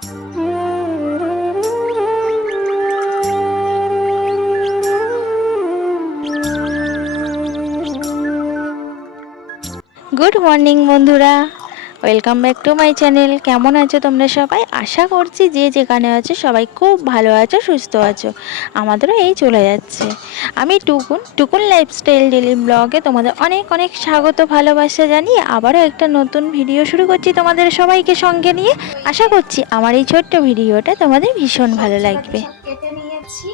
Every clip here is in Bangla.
গুড মর্নিং বন্ধুরা, welcome back to my channel. কেমন আছো তোমরা সবাই? আশা করছি যে যেখানে আছো সবাই খুব ভালো আছো, সুস্থ আছো। আমাদেরও এই চলে যাচ্ছে। আমি টুকুন লাইফস্টাইল ডেলি ব্লগে তোমাদের অনেক অনেক স্বাগত, ভালোবাসা জানিয়ে আবারও একটা নতুন ভিডিও শুরু করছি তোমাদের সবাইকে সঙ্গে নিয়ে। আশা করছি আমার এই ছোট্ট ভিডিওটা তোমাদের ভীষণ ভালো লাগবে। কেটে নিয়েছি,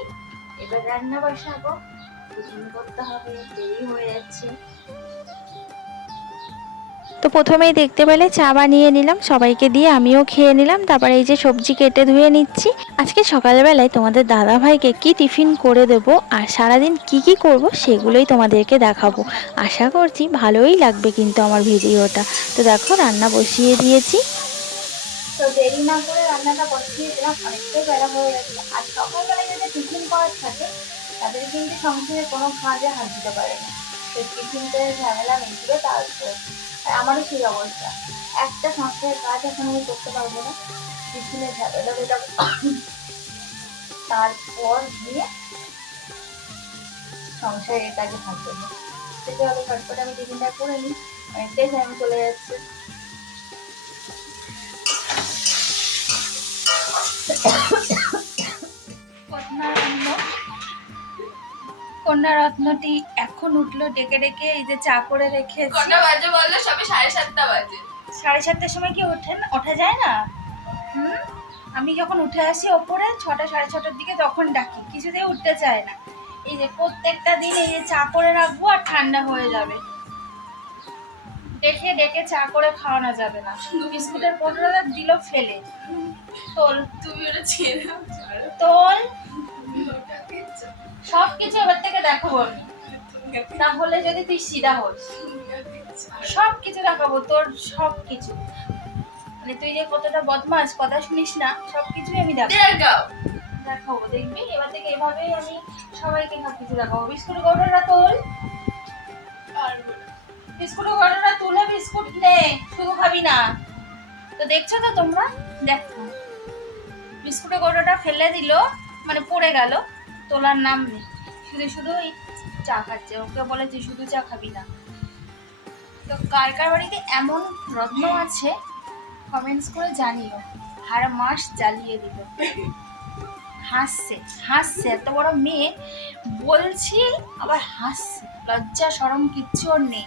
এবার রান্না বসাবো। টিফিন করতে হবে, দেরি হয়ে যাচ্ছে। তো প্রথমেই দেখতে পেলে চা বানিয়ে নিলাম, সবাইকে দিয়ে আমিও খেয়ে নিলাম। তারপরে এই যে সবজি কেটে ধুয়ে নিচ্ছি। আজকে সকালবেলায় তোমাদের দাদাভাইকে কি টিফিন করে দেবো আর সারাদিন কি করব সেগুলোই তোমাদেরকে দেখাবো। আশা করছি ভালোই লাগবে কিন্তু আমার ভিডিওটা। তো দেখো রান্না বসিয়ে দিয়েছি। তো দেরি না করে রান্নাটা বসিয়ে দিলাম, অনেকটাই বেলা হয়ে গেছে। আর সকালবেলায় যদি টিফিন করার থাকে তাদের কিন্তু সংসারে কোনো কাজে হাত দিতে পারে না। তো টিফিনটা ঝামেলা মিটবে তারপর। আর আমারও সেই অবস্থা, একটা সংসারের কাজ এখন আমি করতে পারবো না, টিফিনের ঝামেলা মেটাবো, তারপর গিয়ে সংসারের কাজে হাত দেবো। সেটা হলো ঝটপট আমি টিফিনটা করে নিই, অনেকটাই টাইম চলে যাচ্ছে। কন্যা রত্নটি এখন উঠলো ডেকে ডেকে, এই যে চা করে রেখে। কটা বাজে বললো? সবে 7:30 বাজে। 7:30 সময় কি ওঠা যায় না? আমি যখন উঠে আসি ওপরে 6টা 6:30টার দিকে তখন ডাকি, কিছুতেই উঠতে চায় না। এই যে প্রত্যেকটা দিন এই যে চা করে রাখবো আর ঠান্ডা হয়ে যাবে, ডেকে ডেকে চা করে খাওয়ানো যাবে না। বিস্কুটের পনেরোটা দিল ফেলে। তোল, তুমি ওটা ছেড়ে তোল, সব কিছু এবার থেকে দেখাবো আমি, তাহলে যদি তুই সিধা হোস সব কিছু দেখাবো তোর, সব কিছু। মানে তুই যে কতটা বদমাস, কথা শুনিস না, সবকিছুই আমি দেখাবো, দেখবি। এবার থেকে এভাবেই আমি সবাইকে সবকিছু দেখাবো। বিস্কুট গরুটা তোল, বিস্কুট গরুটা তুলে বিস্কুট নে, শুধু খাবি না। তো দেখছো তো তোমরা, দেখো বিস্কুটের গরুটা ফেলে দিল, মানে পড়ে গেল, তোলার নাম নেই, শুধু শুধু চা খাচ্ছে। ওকে বলেছি শুধু চা খাবি না। তো কার কার বাড়িতে এমন রত্ন আছে কমেন্টস করে জানিও। আর মাস জ্বালিয়ে দিল, হাসছে হাসছে, এত বড় মেয়ে বলছি আবার হাসছে, লজ্জা শরম কিচ্ছু ওর নেই।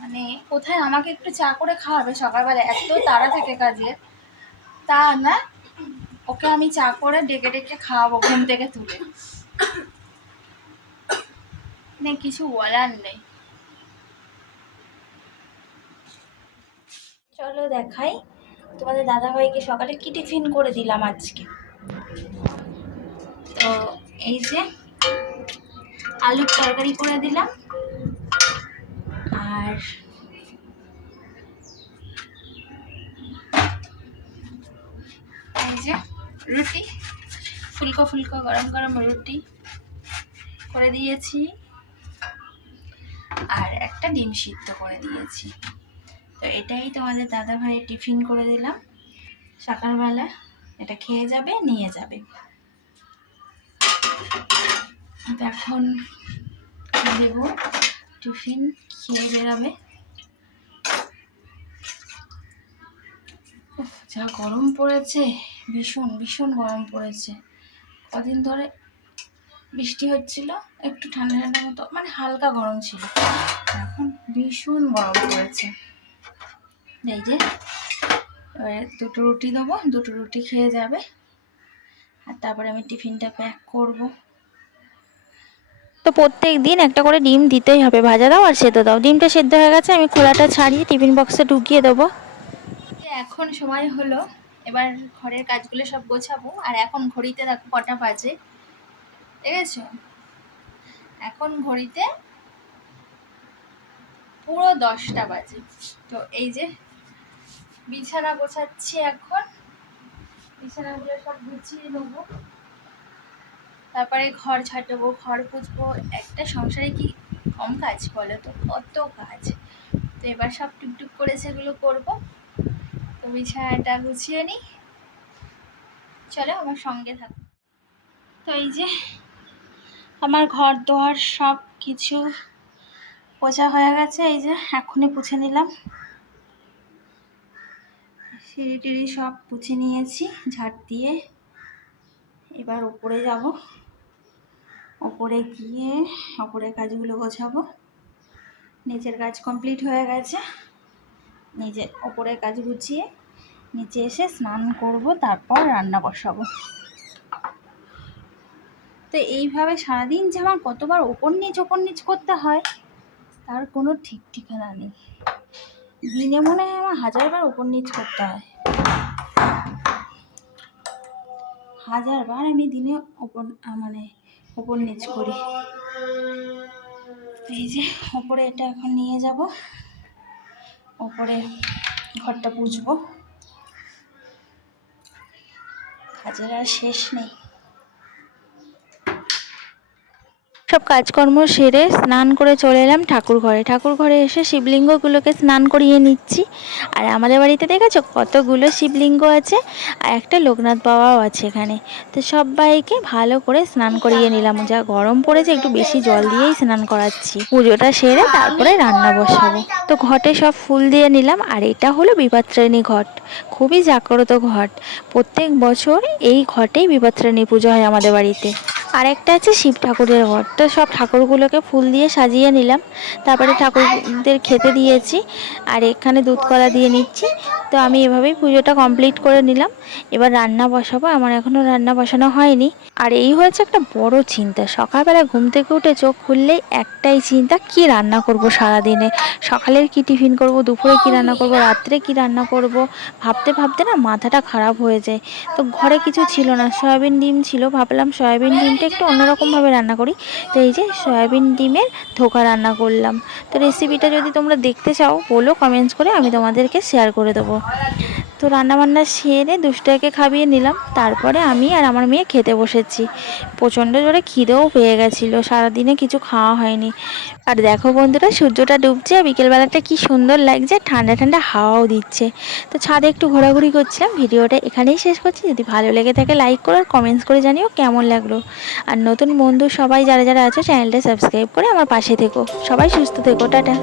মানে কোথায় আমাকে একটু চা করে খাওয়াবে সকালবেলা, এত তাড়া থাকে কাজে, তা না, ওকে আমি চা করে ডেকে ডেকে খাওয়াবো ঘুম থেকে তুলে। কিছু বলার নেই। চলো দেখাই তোমাদের দাদাভাইকে সকালে কি টিফিন করে দিলাম আজকে। তো এই যে আলুর তরকারি করে দিলাম, আর এই যে রুটি, ফুলকো ফুলকো গরম গরম রুটি করে দিয়েছি, আর একটা ডিম সিদ্ধ করে দিয়েছি। তো এটাই তোমাদের দাদা ভাইয়ের টিফিন করে দিলাম সকালবেলা। এটা খেয়ে যাবে, নিয়ে যাবে। তো এখন দেব টিফিন, খেয়ে বেরাবে। যা গরম পড়েছে, ভীষণ ভীষণ গরম পড়েছে। কদিন ধরে বৃষ্টি হচ্ছিল, একটু ঠান্ডা ঠান্ডা মতো, মানে হালকা গরম ছিল, এখন ভীষণ গরম পড়েছে। এই যে এবারে দুটো রুটি দেবো, দুটো রুটি খেয়ে যাবে, আর তারপরে আমি টিফিনটা প্যাক করব। তো প্রত্যেক দিন একটা করে ডিম দিতেই হবে, ভাজা দাও আর সেদ্ধ দাও। ডিমটা সেদ্ধ হয়ে গেছে, আমি খোলাটা ছাড়িয়ে টিফিন বক্সে ঢুকিয়ে দেবো। এখন সময় হলো, এবার ঘরের কাজগুলো সব গোছাবো। আর এখন ঘড়িতে দেখো কটা বাজে, দেখেছো? এখন ঘড়িতে পুরো 10টা বাজে। তো এই যে বিছানা গোছাচ্ছি, এখন বিছানাগুলো সব গুছিয়ে নেবো, তারপরে ঘর ঝাঁটাবো, ঘর পুছবো। একটা সংসারে কি কম কাজ বলো তো, কত কাজ। তো এবার সব টুকটুক করে সেগুলো করবো। তো বিছানাটা গুছিয়ে নিই, চলো আমার সঙ্গে থাকো। তো এই যে আমার ঘর দোয়ার সব কিছু পোছা হয়ে গেছে, এই যে এখনই পুছে নিলাম। সিঁড়ি টিড়ি সব পুছে নিয়েছি ঝাড় দিয়ে। এবার উপরে যাব, উপরে গিয়ে উপরের কাজগুলো গোছাবো। নিচের কাজ কমপ্লিট হয়ে গেছে, নিজে উপরের কাজ গুছিয়ে নিচে এসে স্নান করব, তারপর রান্না বসাবো। তো এইভাবে সারাদিন যে আমার কতবার ওপর নিচ করতে হয় তার কোনো ঠিক ঠিকানা নেই। দিনে মনে হয় আমার 1000বার ওপর নিচ করতে হয়, 1000বার আমি দিনে ওপর নিচ করি। এই যে ওপরে এটা এখন নিয়ে যাব, ওপরে ঘরটা পুছবো, কাজের আর শেষ নেই। সব কাজকর্ম সেরে স্নান করে চলে এলাম ঠাকুর ঘরে এসে শিবলিঙ্গগুলোকে স্নান করিয়ে নিচ্ছি। আর আমাদের বাড়িতে দেখেছো কতগুলো শিবলিঙ্গ আছে, আর একটা লোকনাথ বাবাও আছে এখানে। তো সবাইকে ভালো করে স্নান করিয়ে নিলাম, যা গরম পড়েছে একটু বেশি জল দিয়েই স্নান করাচ্ছি। পুজোটা সেরে তারপরে রান্না বসাবো। তো ঘটে সব ফুল দিয়ে নিলাম, আর এটা হলো বিপত্তারিণী ঘট, খুবই জাগ্রত ঘট। প্রত্যেক বছর এই ঘটেই বিপত্তারিণী পুজো হয় আমাদের বাড়িতে। আর একটা আছে শিব ঠাকুরের ঘর। তো সব ঠাকুরগুলোকে ফুল দিয়ে সাজিয়ে নিলাম, তারপরে ঠাকুরদের খেতে দিয়েছি, আর এখানে দুধ কলা দিয়ে নিচ্ছি। তো আমি এভাবেই পুজোটা কমপ্লিট করে নিলাম। এবার রান্না বসাবো, আমার এখনও রান্না বসানো হয়নি। আর এই হয়েছে একটা বড় চিন্তা, সকালবেলা ঘুম থেকে উঠে চোখ খুললেই একটাই চিন্তা, কি রান্না করব সারাদিনে। সকালের কি টিফিন করব, দুপুরে কি রান্না করব, রাত্রে কি রান্না করব, ভাবতে ভাবতে না মাথাটা খারাপ হয়ে যায়। তো ঘরে কিছু ছিল না, সয়াবিন ডিম ছিল, ভাবলাম সয়াবিন ডিমটা একটু অন্যরকমভাবে রান্না করি। তো এই যে সয়াবিন ডিমের ধোকা রান্না করলাম। তো রেসিপিটা যদি তোমরা দেখতে চাও বলো কমেন্টস করে, আমি তোমাদেরকে শেয়ার করে দেবো। তো রান্নাবান্না সেরে দুষ্টকে খাইয়ে নিলাম, তারপরে আমি আর আমার মেয়ে খেতে বসেছি। প্রচণ্ড জোরে খিদেও পেয়ে গেছিলো, সারাদিনে কিছু খাওয়া হয়নি। আর দেখো বন্ধুরা, সূর্যটা ডুবছে আর বিকেলবেলাটা কি সুন্দর লাগছে, ঠান্ডা ঠান্ডা হাওয়াও দিচ্ছে। তো ছাদে একটু ঘোরাঘুরি করছিলাম। ভিডিওটা এখানেই শেষ করছি। যদি ভালো লেগে থাকে লাইক করো আর কমেন্টস করে জানিও কেমন লাগলো। আর নতুন বন্ধু সবাই যারা যারা আছো চ্যানেলটা সাবস্ক্রাইব করে আমার পাশে থেকো। সবাই সুস্থ থেকো, টাটা।